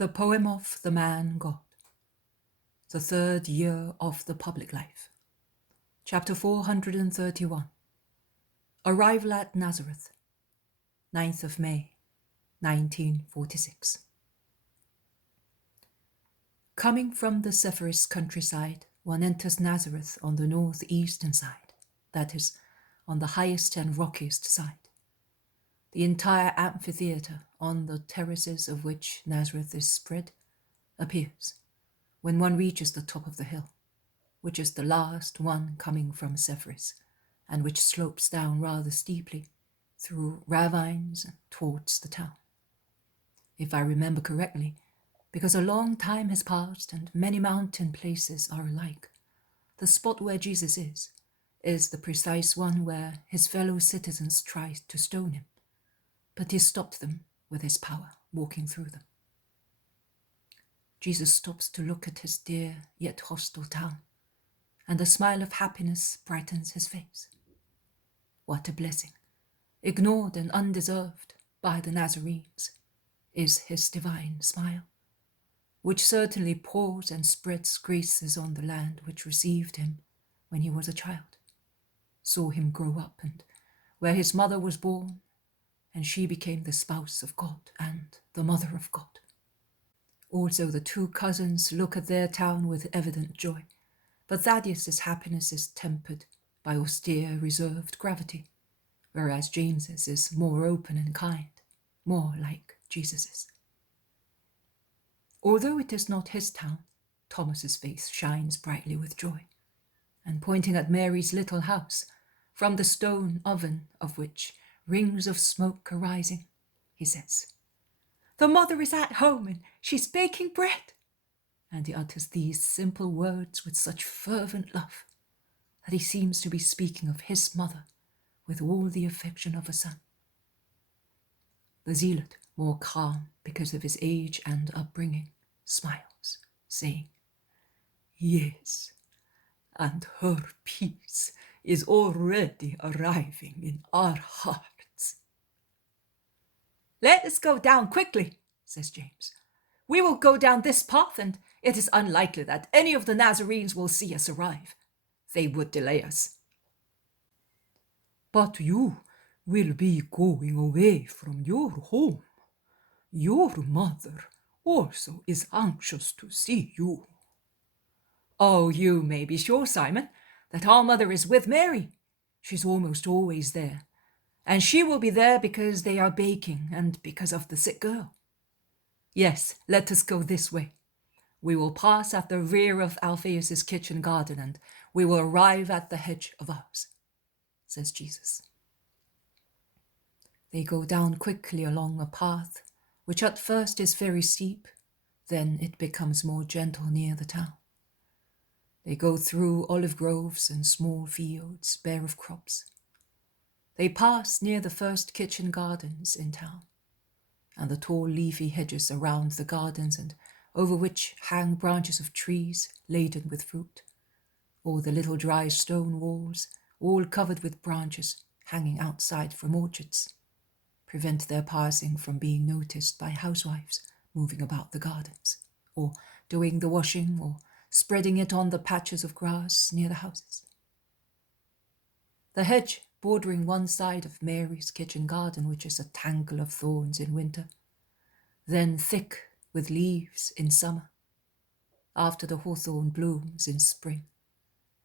The Poem of the Man God. The Third Year of the Public Life. Chapter 431. Arrival at Nazareth. 9th of May, 1946. Coming from the Zephyrus countryside, one enters Nazareth on the northeastern side, that is, on the highest and rockiest side. The entire amphitheatre, on the terraces of which Nazareth is spread, appears when one reaches the top of the hill, which is the last one coming from Zephyrus, and which slopes down rather steeply through ravines towards the town. If I remember correctly, because a long time has passed and many mountain places are alike, the spot where Jesus is the precise one where his fellow citizens tried to stone him, but he stopped them with his power, walking through them. Jesus stops to look at his dear yet hostile town, and a smile of happiness brightens his face. What a blessing, ignored and undeserved by the Nazarenes, is his divine smile, which certainly pours and spreads graces on the land which received him when he was a child, saw him grow up, and where his mother was born, and she became the spouse of God and the mother of God. Also the two cousins look at their town with evident joy, but Thaddeus's happiness is tempered by austere, reserved gravity, whereas James's is more open and kind, more like Jesus's. Although it is not his town, Thomas's face shines brightly with joy, and pointing at Mary's little house, from the stone oven of which rings of smoke are rising, he says, "The mother is at home and she's baking bread." And he utters these simple words with such fervent love that he seems to be speaking of his mother with all the affection of a son. The zealot, more calm because of his age and upbringing, smiles, saying, "Yes, and her peace is already arriving in our hearts." "Let us go down quickly," says James. "We will go down this path, and it is unlikely that any of the Nazarenes will see us arrive. They would delay us." "But you will be going away from your home. Your mother also is anxious to see you." "Oh, you may be sure, Simon, that our mother is with Mary. She's almost always there. And she will be there because they are baking and because of the sick girl. Yes, let us go this way. We will pass at the rear of Alphaeus's kitchen garden, and we will arrive at the hedge of ours," says Jesus. They go down quickly along a path, which at first is very steep, then it becomes more gentle near the town. They go through olive groves and small fields bare of crops. They pass near the first kitchen gardens in town, and the tall leafy hedges around the gardens and over which hang branches of trees laden with fruit, or the little dry stone walls, all covered with branches hanging outside from orchards, prevent their passing from being noticed by housewives moving about the gardens, or doing the washing, or spreading it on the patches of grass near the houses. The hedge bordering one side of Mary's kitchen garden, which is a tangle of thorns in winter, then thick with leaves in summer, after the hawthorn blooms in spring,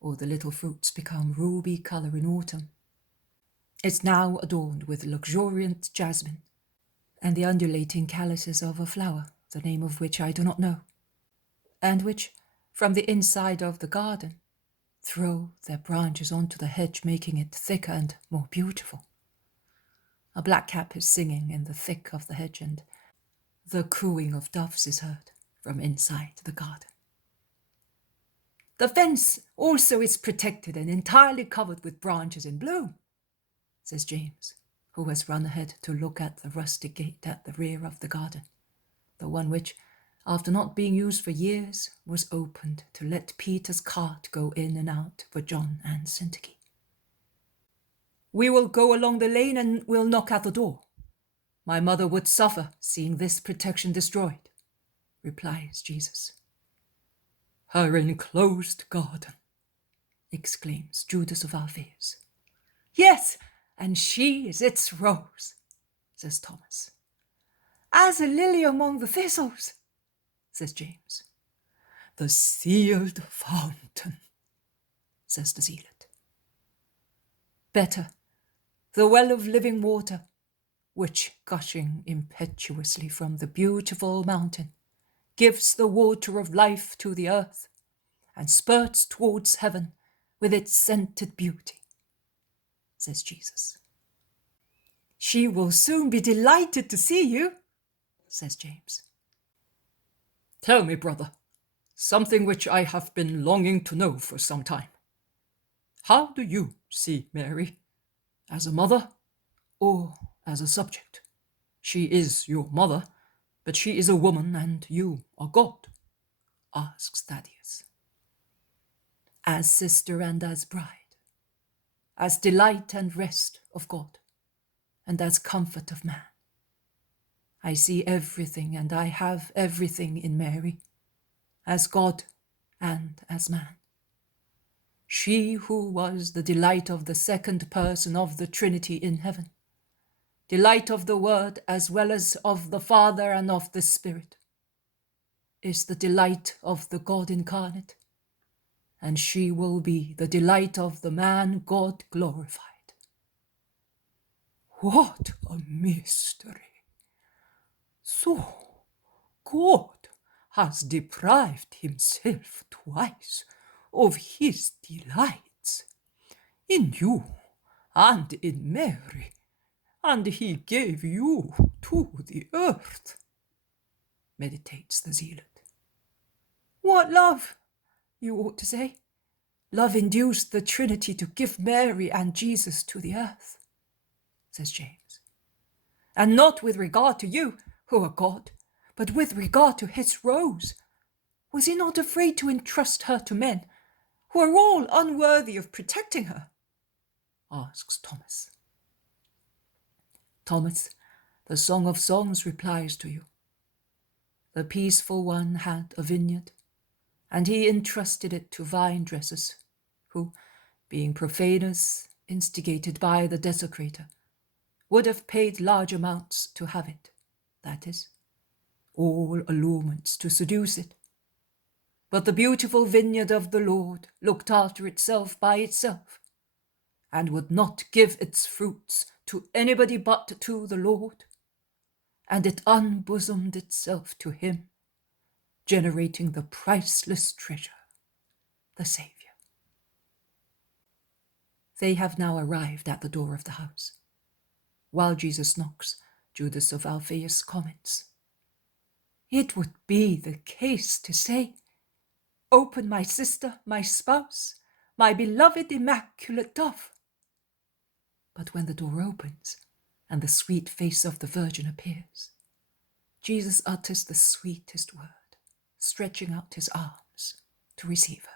or the little fruits become ruby colour in autumn, is now adorned with luxuriant jasmine and the undulating calyces of a flower, the name of which I do not know, and which, from the inside of the garden, throw their branches onto the hedge, making it thicker and more beautiful. A blackcap is singing in the thick of the hedge, and the cooing of doves is heard from inside the garden. "The fence also is protected and entirely covered with branches in bloom," says James, who has run ahead to look at the rustic gate at the rear of the garden, the one which, after not being used for years, was opened to let Peter's cart go in and out for John and Syntyche. "We will go along the lane and will knock at the door. My mother would suffer seeing this protection destroyed," replies Jesus. Her enclosed garden, exclaims Judas of Alphaeus. Yes, and she is its rose, says Thomas. As a lily among the thistles, says James. The sealed fountain, says the zealot. Better, the well of living water, which, gushing impetuously from the beautiful mountain, gives the water of life to the earth, and spurts towards heaven with its scented beauty, says Jesus. She will soon be delighted to see you, says James. Tell me, brother, something which I have been longing to know for some time. How do you see Mary? As a mother or as a subject? She is your mother, but she is a woman and you are God, asks Thaddeus. As sister and as bride, as delight and rest of God, and as comfort of man. I see everything and I have everything in Mary, as God and as man. She who was the delight of the second person of the Trinity in heaven, delight of the Word as well as of the Father and of the Spirit, is the delight of the God incarnate, and she will be the delight of the man God glorified. What a mystery! So God has deprived himself twice of his delights, in you and in Mary, and he gave you to the earth, meditates the zealot. What love, you ought to say. Love induced the Trinity to give Mary and Jesus to the earth, says James. And not with regard to you, who are God, but with regard to his rose. Was he not afraid to entrust her to men, who are all unworthy of protecting her? Asks Thomas. Thomas, the Song of Songs replies to you. The peaceful one had a vineyard, and he entrusted it to vine dressers, who, being profaners, instigated by the desecrator, would have paid large amounts to have it, that is, all allurements to seduce it. But the beautiful vineyard of the Lord looked after itself by itself, and would not give its fruits to anybody but to the Lord, and it unbosomed itself to him, generating the priceless treasure, the Saviour. They have now arrived at the door of the house. While Jesus knocks, Judas of Alphaeus comments, It would be the case to say, Open, my sister, my spouse, my beloved immaculate dove. But when the door opens and the sweet face of the Virgin appears, Jesus utters the sweetest word, stretching out his arms to receive her.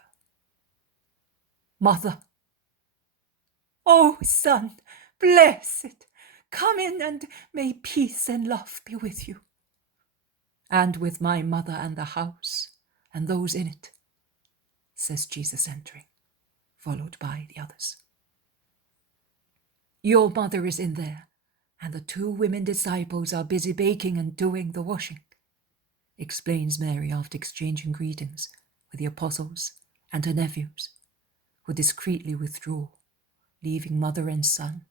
Mother, oh, Son, blessed, come in and may peace and love be with you. And with my mother and the house and those in it, says Jesus entering, followed by the others. Your mother is in there, and the 2 women disciples are busy baking and doing the washing, explains Mary after exchanging greetings with the apostles and her nephews, who discreetly withdraw, leaving mother and son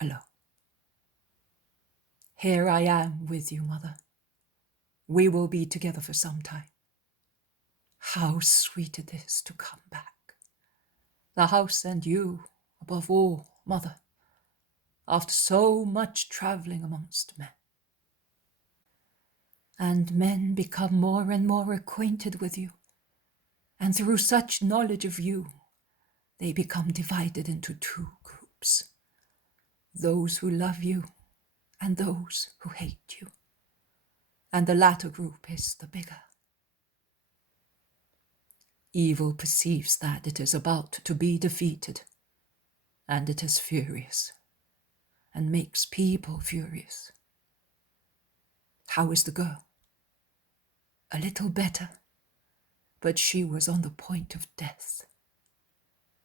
alone. Here I am with you, mother. We will be together for some time. How sweet it is to come back. The house and you, above all, mother, after so much travelling amongst men. And men become more and more acquainted with you, and through such knowledge of you, they become divided into 2 groups, those who love you and those who hate you. And the latter group is the bigger. Evil perceives that it is about to be defeated, and it is furious, and makes people furious. How is the girl? a little better, but she was on the point of death.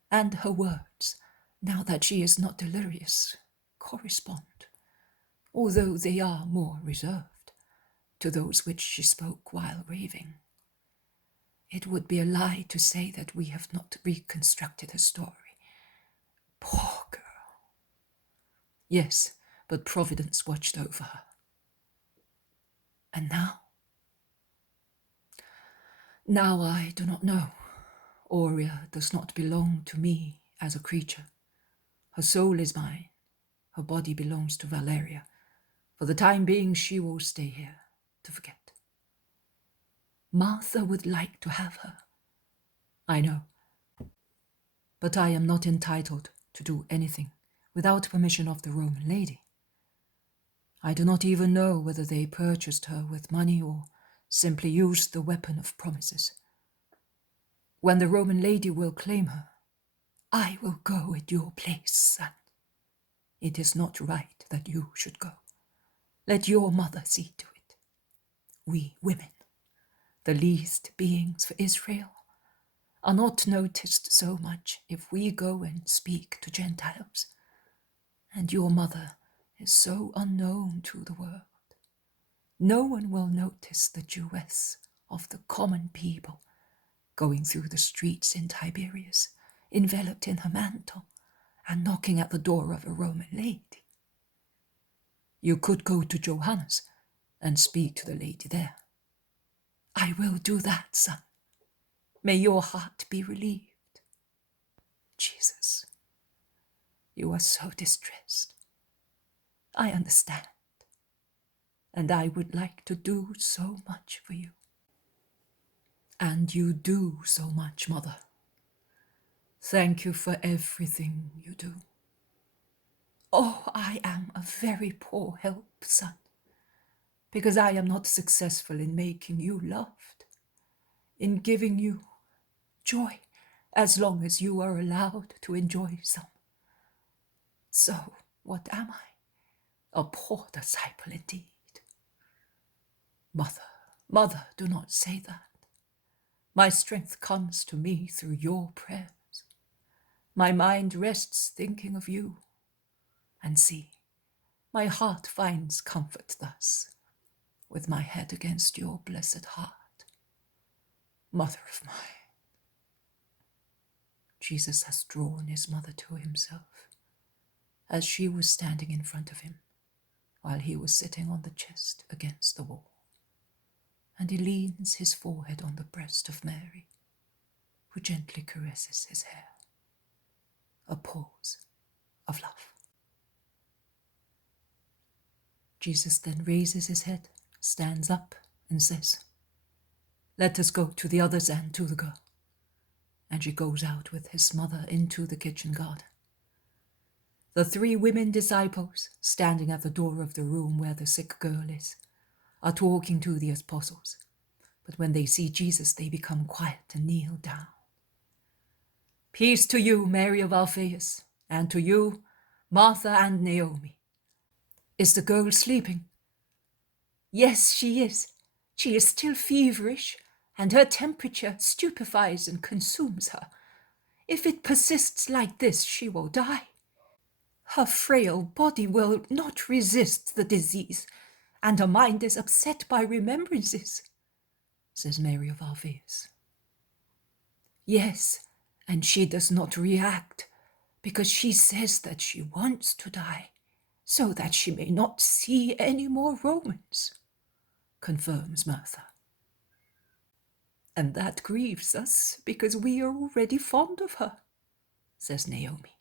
And her words, now that she is not delirious, correspond, although they are more reserved, to those which she spoke while raving. It would be a lie to say that we have not reconstructed her story. Poor girl. Yes, but Providence watched over her. And now? Now I do not know. Aurea does not belong to me as a creature. Her soul is mine. Her body belongs to Valeria. For the time being, she will stay here to forget. Martha would like to have her. I know. But I am not entitled to do anything without permission of the Roman lady. I do not even know whether they purchased her with money or simply used the weapon of promises. When the Roman lady will claim her, I will go at your place, son. It is not right that you should go. Let your mother see to it. We women, the least beings for Israel, are not noticed so much if we go and speak to Gentiles. And your mother is so unknown to the world. No one will notice the Jewess of the common people going through the streets in Tiberias, enveloped in her mantle, and knocking at the door of a Roman lady. You could go to Johannes and speak to the lady there. I will do that, son. May your heart be relieved. Jesus, you are so distressed. I understand, and I would like to do so much for you. And you do so much, Mother. Thank you for everything you do. Oh, I am a very poor help, son, because I am not successful in making you loved, in giving you joy, as long as you are allowed to enjoy some. So, what am I? A poor disciple indeed. Mother, do not say that. My strength comes to me through your prayers. My mind rests thinking of you. And see, my heart finds comfort thus, with my head against your blessed heart. Mother of mine. Jesus has drawn his mother to himself, as she was standing in front of him, while he was sitting on the chest against the wall. And he leans his forehead on the breast of Mary, who gently caresses his hair. A pause of love. Jesus then raises his head, stands up, and says, "Let us go to the others and to the girl." And she goes out with his mother into the kitchen garden. The 3 women disciples, standing at the door of the room where the sick girl is, are talking to the apostles, but when they see Jesus, they become quiet and kneel down. "Peace to you, Mary of Alphaeus, and to you, Martha and Naomi. Is the girl sleeping?" "Yes, she is. She is still feverish, and her temperature stupefies and consumes her. If it persists like this, she will die. Her frail body will not resist the disease, and her mind is upset by remembrances," says Mary of Alphaeus. "Yes, and she does not react, because she says that she wants to die, so that she may not see any more Romans," confirms Martha. "And that grieves us, because we are already fond of her," says Naomi.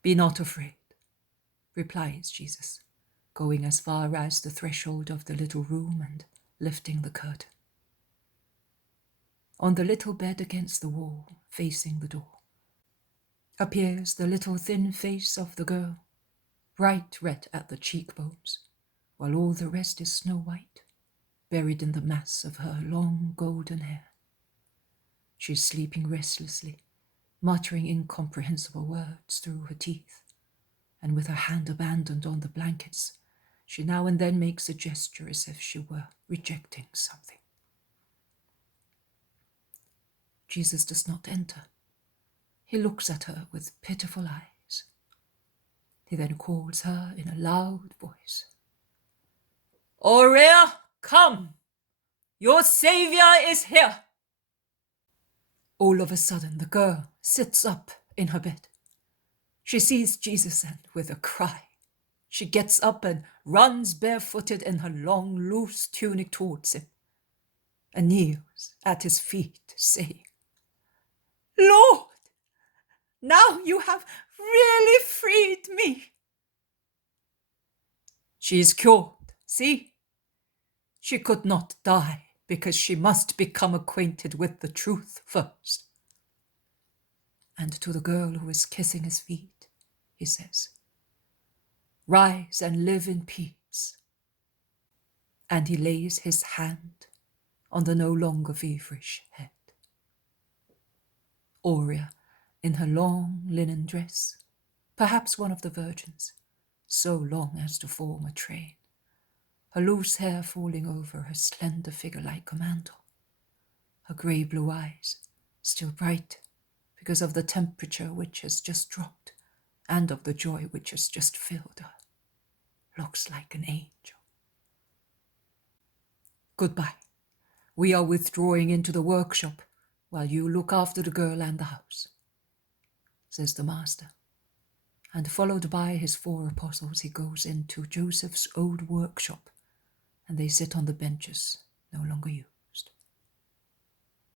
"Be not afraid," replies Jesus, going as far as the threshold of the little room and lifting the curtain. On the little bed against the wall, facing the door, appears the little thin face of the girl, bright red at the cheekbones, while all the rest is snow white, buried in the mass of her long golden hair. She is sleeping restlessly, muttering incomprehensible words through her teeth, and with her hand abandoned on the blankets, she now and then makes a gesture as if she were rejecting something. Jesus does not enter. He looks at her with pitiful eyes. He then calls her in a loud voice. Aurea, come! Your Saviour is here! All of a sudden, the girl sits up in her bed. She sees Jesus, and with a cry, she gets up and runs barefooted in her long, loose tunic towards him and kneels at his feet, saying, Lord, now you have really freed me. She is cured, see? She could not die because she must become acquainted with the truth first. And to the girl who is kissing his feet, he says, Rise and live in peace. And he lays his hand on the no longer feverish head. Aurea, in her long linen dress, perhaps one of the virgins, so long as to form a train, her loose hair falling over her slender figure like a mantle, her grey-blue eyes still bright because of the temperature which has just dropped and of the joy which has just filled her, looks like an angel. Goodbye. We are withdrawing into the workshop while you look after the girl and the house, says the master. And followed by his 4 apostles, he goes into Joseph's old workshop, and they sit on the benches no longer used.